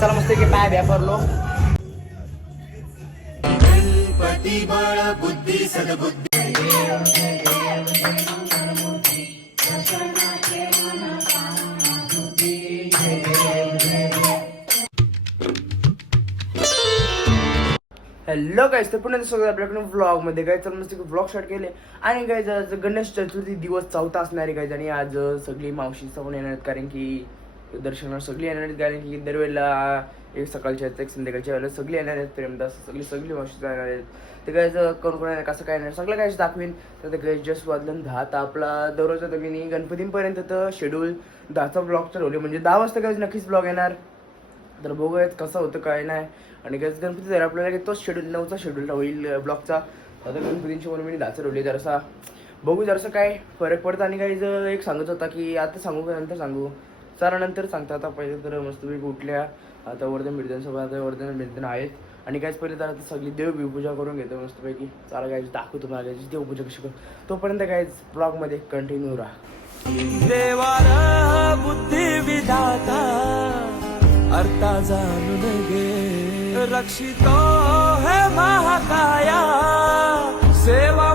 चला मस्त की पाय ब्या पडलो हॅलो गाईज तर पुन्हा सगळं आपल्याकडे व्लॉगमध्ये काय तर मस्त व्लॉग स्टार्ट केले. आणि काय आज गणेश चतुर्थी दिवस चौथा असणार गाईज आणि आज सगळी मावशी पण येणार आहेत कारण की दर्शनावर सगळी येणार आहेत. कारण की दरवेळेला एक सकाळच्या एक संध्याकाळच्या वेळेला सगळी येणार आहेत. प्रेमदास सगळी सगळी भाषेत येणार आहेत. ते काय कोण कोण येणार कसं काय येणार? सगळं काय दाखवीन. तर ते काय जस्ट वाजलं दहा तर आपला दररोज आता मी गणपतीपर्यंत तर शेड्यूल दहाचा ब्लॉग ठरवले म्हणजे दहा वाजता काय नक्कीच ब्लॉग येणार. तर बघूयात कसं होतं काय नाही. आणि गणपती गणपती जर आपल्याला तोच शेड्यूल नऊचा शेड्यूल होईल ब्लॉगचा आता गणपतींची म्हणून मी दहाचं ठेवली जरासा बघू जरासं काय फरक पडतं. आणि काही जर एक सांगत होता की आता सांगू का नंतर सांगू? चला सांगता आता पहिले तर मस्तपैकी उठल्या आता वर्धन बिर्धन आता वर्धन बिर्धन आहेत. आणि काहीच पहिले तर आता सगळी देवपूजा करून घेतो मस्तपैकी. चला काय दाखवतो मला देवपूजा कशी करू. तोपर्यंत काय ब्लॉगमध्ये कंटिन्यू राहा. देवार बुद्धी विधाता अर्था जाणून घे रक्षितो हे महाकाया सेवा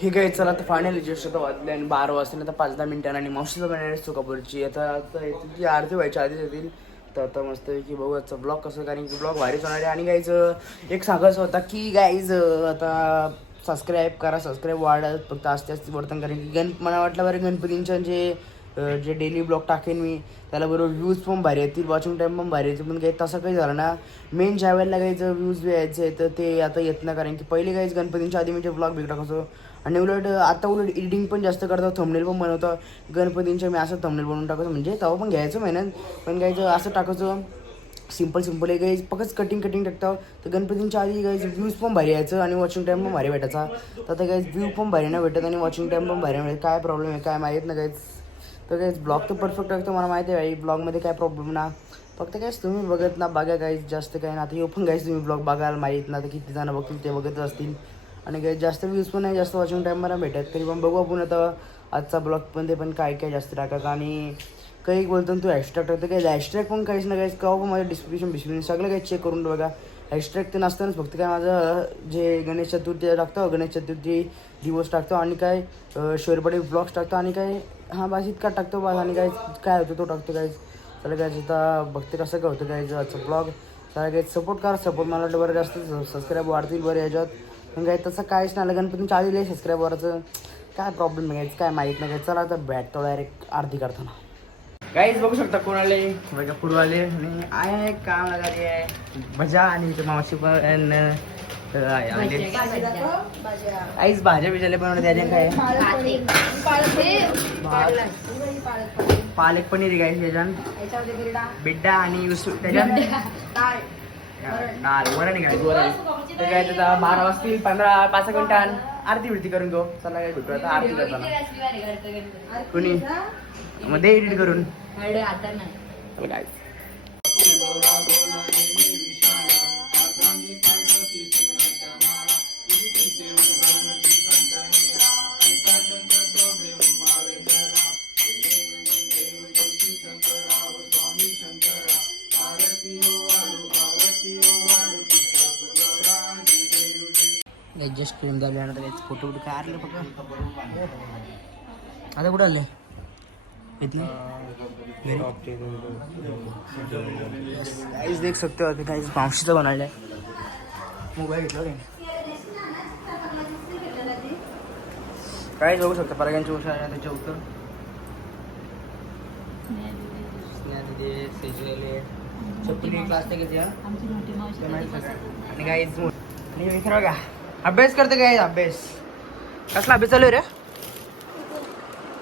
हे काय चला आता फायनल जस्ट आता वाजले आणि बारा वाजता आता पाच दहा मिनिटांनी आणि मावशीचं पण येणार कपूरची आता आता येतील की आरती व्हायची आधीच येतील. तर आता मस्त की बघू आजचा ब्लॉग कसं कारण की ब्लॉग भारीच होणार आहे. आणि गायचं एक सांगायचं होता की गाईज आता सबस्क्राईब करा सबस्क्राईब वाढत फक्त आस्ते आस्ते वर्तन कारण की गण मला वाटलं बरं गणपतींच्या जे जे डेली ब्लॉग टाकेन मी त्याला बरोबर व्ह्यूज पण भारी येतील वॉचिंग टाईम पण भारी येतील. पण काही तसं काही झालं ना मेन ज्या वेळेला काहीचं व्ह्यूज यायचे आहे तर ते आता येत नाही. कारण की पहिले काहीच गणपतींच्या आधी म्हणजे ब्लॉग बिग टाकायचो आणि उलट आता उलट एडिटिंग पण जास्त करतो थंबनेल पण बनवतो गणपतींच्या मी असं थंबनेल बनवून टाकतो म्हणजे तेव्हा पण घ्यायचं मेहनत. पण घ्यायचं असं टाकायचं सिंपल सिंपल आहे गाईज फक्त कटिंग कटिंग टाकतो तर गणपतींच्या आधी गाईज व्ह्यूज पण भारी यायचं आणि वॉचिंग टाईम पण भारी भेटायचा. तर आता गाईज व्ह्यू पण भारी नाही भेटत आणि वॉचिंग टाईम पण भारी भेटत. काय प्रॉब्लेम आहे काय माहीत नाही काहीच तर काहीच ब्लॉग तर परफेक्ट टाकतो मला माहिती आहे भाई. ब्लॉगमध्ये काय प्रॉब्लेम ना? फक्त काहीच तुम्ही बघत ना बघा काहीच जास्त काय ना. आता येऊ पण काहीच तुम्ही ब्लॉग बघायला माहीत ना तर किती जण बघतील ते बघत असतील. आणि काही जास्त व्ह्यूज पण नाही जास्त वॉचिंग टाईम मला भेटत. तरी पण बघू आपण आता. आजचा ब्लॉग पण ते पण काय काय जास्त टाका आणि काही बोलतो तू हॅशटॅग टाकतो. काही हॅशटॅग पण काहीच ना काहीच. का पण माझं डिस्क्रिप्शन बिस्क्रिप्शन सगळं काही चेक करून बघा. हॅशटॅग ते नसतानाच फक्त काय माझं जे गणेश चतुर्थी टाकतो गणेश चतुर्थी दिवस टाकतो आणि काय शोरपडे ब्लॉग्स टाकतो आणि काय हां बास इतका टाकतो बास. आणि काय काय होतं तो टाकतो काय चला काय आता बघते कसं काय होतं काय आजचं ब्लॉग चला काय सपोर्ट करा. सपोर्ट मला वाटतं बरं जास्त. सबस्क्राईब वाढतील बरं याच्यात. पण काय तसं काहीच नाही आलं गणपतीच्या आधी सबस्क्राईब वरचं काय प्रॉब्लेम नाही काय माहीत नाही. काय चला आता बॅट तो डायरेक्ट आरती करताना. काहीच बघू शकता कोणाले? बघा पूर्वाले आणि आय आहे काम लागली आहे. मजा आणि मावशी पण आईच भाज्या बिजाले पण त्याच्या काय? पालक पनीर. त्याच्यात. बिड्डा आणि त्याच्यात? वरण गाईस वरण तर काय त्याचा बारा वाजतील पंधरा पाच मिनिटां आरती बिरती करून घेऊ चला काय भेटू आता आरती करताना. कुणी? मग दे एडिट करून. आता नाही. काय ऍडजस्ट करून झाले आता फोटो बिटो काय आले फक्त आता कुठं आले? काहीच देख सकते हो काहीच मावशीचं बनवलंय मोबाईल घेतला काहीच बघू शकता पराग्यांची गोष्ट आहे त्याच्या उत्तर. चप्पली क्लास ते घेते? आमची मोठी मावशी. ते माहिती सगळं. आणि काहीच आणि का अभ्यास करते काय अभ्यास. कसला अभ्यास चालू आहे रे?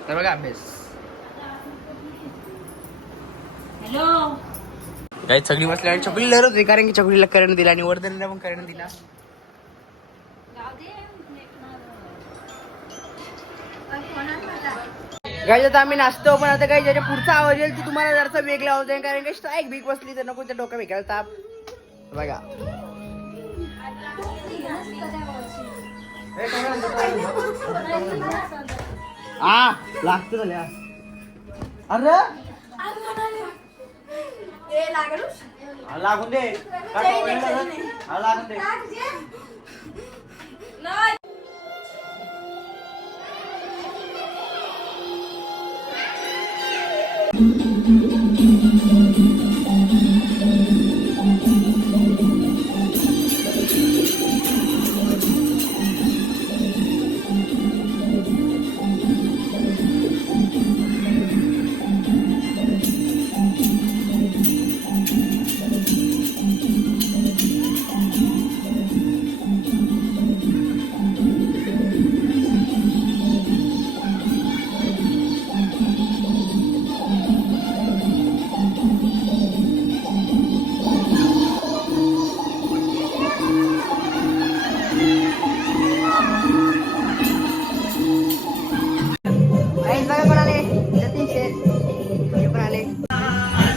तर बघा अभ्यास. हॅलो. काही सगळी बसली आणि चकुली लहर होती कारण की चकुलीला करण दिला आणि वर्धनला पण करण दिला. काही आता आम्ही नाचतो पण आता काही ज्याच्या पुढचा आवाज येईल तो तुम्हाला जरासा वेगळा होता कारण की स्ट्राईक बीक बसली तर नको त्या डोकं वेगळा ताप. बघा. आ लागतं झाल्या अरे? हा, लागून दे. काय problem आहे? हा,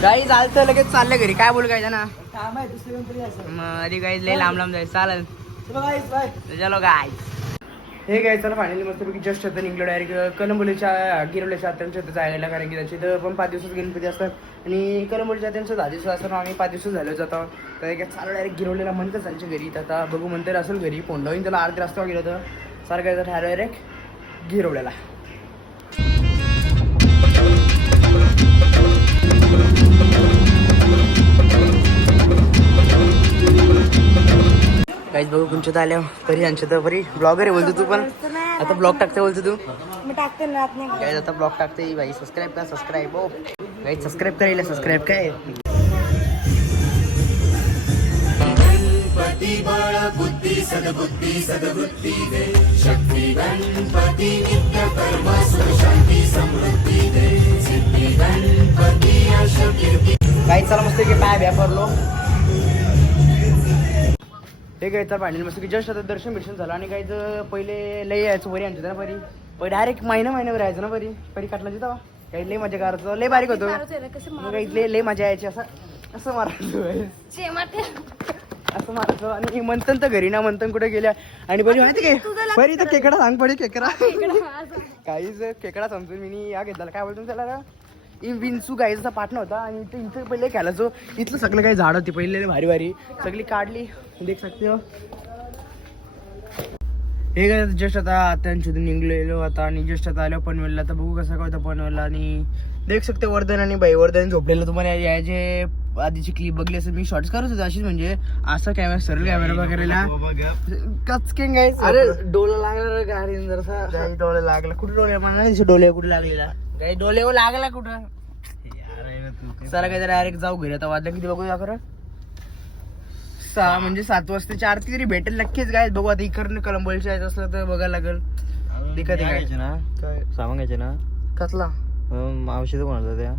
गाई चालतं लगेच चाललं घरी. काय बोलू काय ना? मग आधी काही लय लांब लांब जायचं. चालेल. चलो गाय हे काय चला फायनली मस्त पैकी जस्ट आता निघलो डायरेक्ट कलंबोलीच्या गिरवल्याच्या आत्यांच्या इथं जायला कारण की त्याची तर पण पाच दिवसात गणपती असतात. आणि कलंबोलीच्या आत्यांचं दहा दिवस असतात आम्ही पाच दिवस झालो जातो तर एक चालू डायरेक्ट गिरवलेला म्हणतं त्यांच्या घरी. तर आता बघू म्हणतं असेल घरी. फोन त्याला अर्ध्या रस्ता गेलो तर सारखं ठरव डायरेक्ट गिरवलेला. काहीच बघू तुमच्यात आल्या परी यांच्या तर परी. ब्लॉगर आहे बोलतो तू पण. आता ब्लॉग टाकते बोलतो तू. मी टाकते ना आत नाही. काय आता ब्लॉग टाकते बाई सबस्क्राईब करा सबस्क्राईब हो. काही सबस्क्राईब करायला सबस्क्राईब काय? गणपती बळ बुद्धी सद्बुद्धी सद्वृत्ती दे. शक्ती गणपती नित्य कर्म सुख शांती समृद्धी दे. सिद्धी गणपती यश कीर्ती. काही चला मस्त की पाय ब्या पडलो. ते काय तर पाणी मस्त. की जस्ट आता दर्शन बिर्शन झालं आणि काही पहिले लय यायचं वरी आणतो ना परी. पहिले डायरेक्ट महिना महिन्यावर यायचं ना परी. परी काटला तेव्हा. काही लय मजा करायचो. लय बारीक होतो. मग काही लय मजा यायची. असं असं मारायचं. असं मारायचं. आणि मंथन तर घरी ना मंथन कुठे गेल्या. आणि बरी माहिती काय बरी तर केकडा सांग पडी केकडा. काहीच केकडा समजून मी या घेतला काय बोलतो त्याला? विंचू गायचा पाटणं होता आणि इथं इथं पहिले खेळायचो इथलं सगळं काही झाड होती पहिले भारी भारी. सगळी काढली. देख सकते हो. हे काय जस्ट आता त्यांच्यातून निघलेलो आता आणि जस्ट आता आलो पनवेलला. तर बघू कसं काय होतं पनवेलला आणि देख सकते वर्धन आणि बाई. वर्धन झोपलेलं तुम्हाला. या- याचे आधीची क्लिप बघली असेल मी शॉर्ट्स करत होतो अशीच म्हणजे असा कॅमेरा सरळ कॅमेरा वगैरेला कचकेन गायच अरे डोला लागला गाडी जरसा डोळे लागला. कुठे डोळे? मला डोळे कुठे लागलेला. काही डोळे लागला कुठं? चला काय डायरेक्ट जाऊ घरी. आता वाजलं किती बघू खरं? सहा म्हणजे सात वाजताची आरती तरी भेटेल नक्कीच काय बघू आता इकडनं कलंबोलीच्या यायचं असलं तर बघायला लागेल. आहे काय. ना? काय? सामान घ्यायचे ना? कसला? औषध कोणाचं त्या?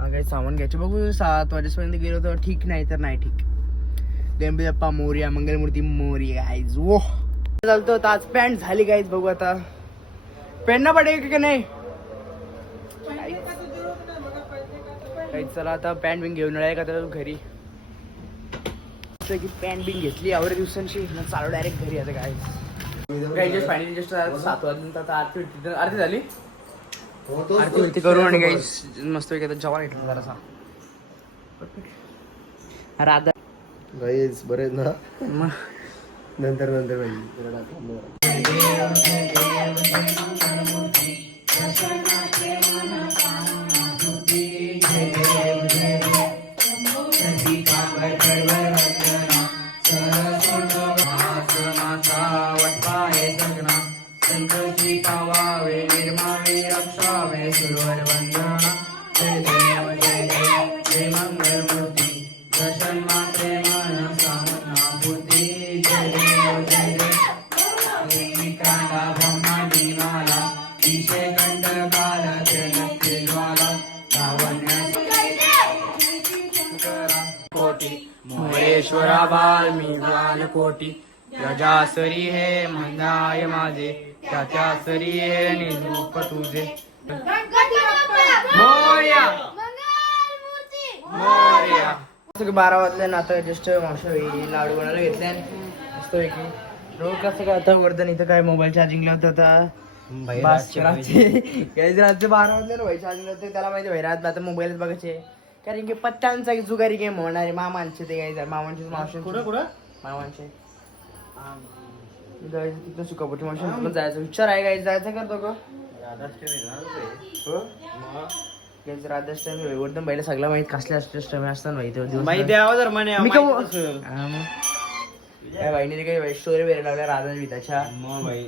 काही सामान घ्यायचे. बघू सात वाजेपर्यंत गेलो तर ठीक नाही तर नाही ठीक. गणपती बाप्पा मोर्या मंगलमूर्ती मोर्या गाईज वो चालतो आज पॅन्ट झाली गाईज बघू आता. पॅन्ट ना पडेल की नाही काही चला आता पॅन्ट बिन घेऊन आहे का तर घरी की पॅन्ट बिन घेतली एवढ्या दिवसांची चालू डायरेक्ट घरी आता काय काही जस्ट फायनली जस्ट सात वाजून आता आरती होती आरती झाली आरती होती करून आणि काही मस्त पैकी आता जेवण घेतलं जरासा राधा गाईज बरे ना मग नंतर नंतर पाहिजे Amen. मोरेश्वरा बालमी बालकोटी त्याच्या सरी हे मंदाय माझे त्याच्या सरी हे निरूप तुझे. मोर्या. मोर्या. बारा वाजले ना आता जस्ट मावशी लाडू बनायला घेतले मस्त पैकी रोज कसं काय आता वर्धन इथं काय मोबाईल चार्जिंग लावत होता रातचे बारा वाजले ना भाई चार्जिंग लावते त्याला माहिती भाई रात आता मोबाईलच बघायचे. कारण की पत्त्यांचा एक जुगारी गेम होणार आहे मामांचे ते काय मामांचे मावशी कुठं कुठं? मामांचे. जायचं तिथं सुकापोटी मावशी जायचं. विचार आहे काय जायचं करतो का हो? राधाच टाइम वर्धन बाईला सगळं माहीत कसल्या टाइम असतात माहिती म्हणे मी. हा बहिणीने काही स्टोरी लावल्या राधा भाई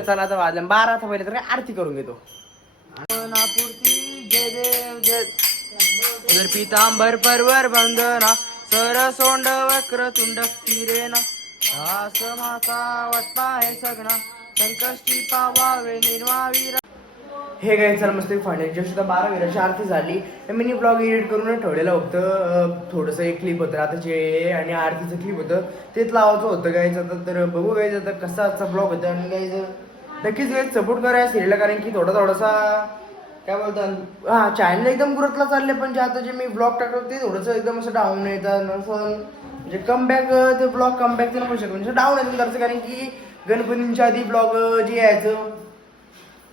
चला आता बारा आता पहिले तर काय आरती करून घेतो. नापूर्ती जय देव जय उदर पितांबर परवर बंदना सर सोंड वक्र तुंड किरेना हास माता वट्टा हे सगना संकष्टी पावावे निर्मावीर हे काय सर मस्त फायनल जस्ट आता बारा वेळाची आरती झाली. मिनी ब्लॉग एडिट करून ठेवलेलं होतं. थोडंसं एक क्लिप होतं. आता जे आणि आरतीचं क्लिप होतं तेच लावायचं होतं. गायचं आता तर बघू गायचं आता कसा आजचा ब्लॉग होता. आणि गायचं नक्कीच गायचं सपोर्ट करा सिरियलला कारण की थोडा थोडासा काय बोलतात हा चॅनल एकदम ग्रोथला चालले पण जे आता जे मी ब्लॉग टाकतो ते थोडंसं एकदम असं डाऊन येतात असं म्हणजे कमबॅक ते ब्लॉग कमबॅक ते नको शकतो. म्हणजे डाऊन येतं जरासं कारण की गणपतींच्या आधी ब्लॉग जे यायचं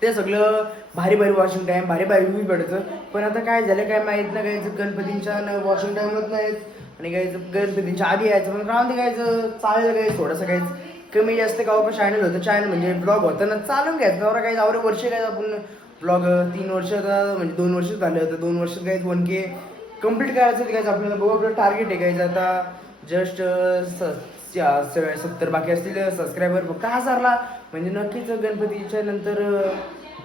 ते सगळं भारी भारी वॉशिंग टाईम भारी भारी व्ह्यू भेटतं पण आता काय झालं काय माहीत ना काय गणपतींच्या वॉशिंग टाईमच नाहीत. आणि काय गणपतींच्या आधी यायचं पण राहून ते चालेल काय थोडंसं काहीच कमी जास्त का पण चॅनल होतं. चॅनल म्हणजे ब्लॉग होतं ना चालून घ्यायचं. नवरा काही आवडे वर्ष काय आपण ब्लॉग तीन वर्ष आता म्हणजे दोन वर्ष झाले होतं दोन वर्ष काहीच वन के कंप्लीट करायचं ते काय आपल्याला बघू आपलं टार्गेट आहे काय आता जस्ट सत्तर बाकी असतील सबस्क्रायबर फक्त हजारला. म्हणजे नक्कीच गणपतीच्या नंतर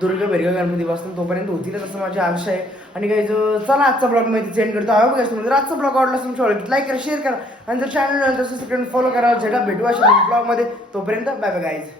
दुर्गा बेरगा गणपती बसतो तोपर्यंत होतीलच असं माझी आशा आहे. आणि काही जो चला आजचा ब्लॉग माहिती सेंड करतो. आवड कसं जर आजचा ब्लॉग आवडला तुमच्या ओळखीत लाईक करा शेअर करा. आणि जर चॅनल फॉलो करा. झेटा भेटू अशा ब्लॉगमध्ये तोपर्यंत बाय बाय गाईज